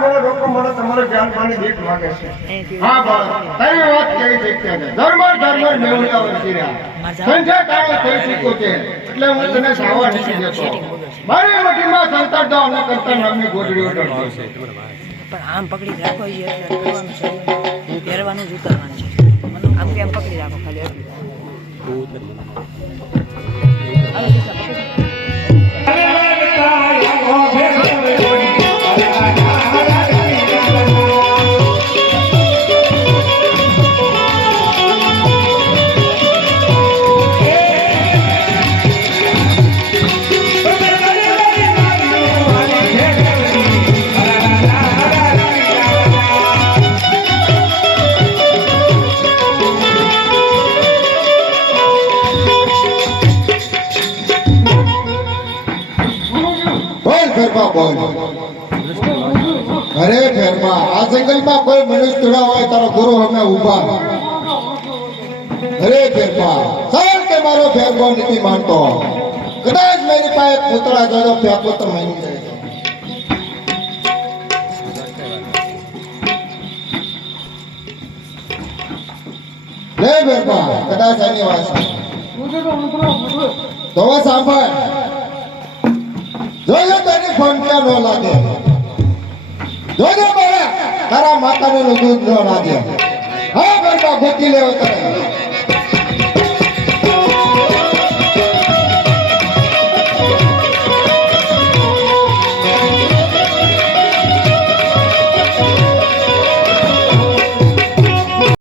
મને રોકો મને તમારે ધ્યાન પાણી ભીખ માંગે છે હા બાળક તારી વાત કેવી છે ધર્મ મેળવ્યા વરસી રહ્યા સંજય તારે થઈ શીખો છે એટલે હું તને સાવા નથી દેતો મારી મટીમાં સંતાર દો અને કરતા નામની ગોદડીઓ ડરતો છે પણ આમ પકડી રાખો છે એટલે કરવાનું છે પહેરવાનું જ ઉતારવાનું છે આમ કે આમ પકડી રાખો ખાલી એટલું હાલો દીકરા પકડી અરે ફેરમાં આ જંગલમાં કોઈ મનુષ્ય જોડા હોય તારો ગુરુ અમે ઉભા અરે ફેરમાં સાહેબ કે મારો ફેરબો નથી માનતો કદાચ મારી પાસે પૂતળા જોડો ફેંકો તો માની જાય લે ફેરમાં કદાચ આની વાત તો સાંભળ જોજો તને ફોન ક્યાં ન લાગે જોજો તારા માતાને દૂધ ન લાગે હા ઘરમાં ગોતી લેવો તમે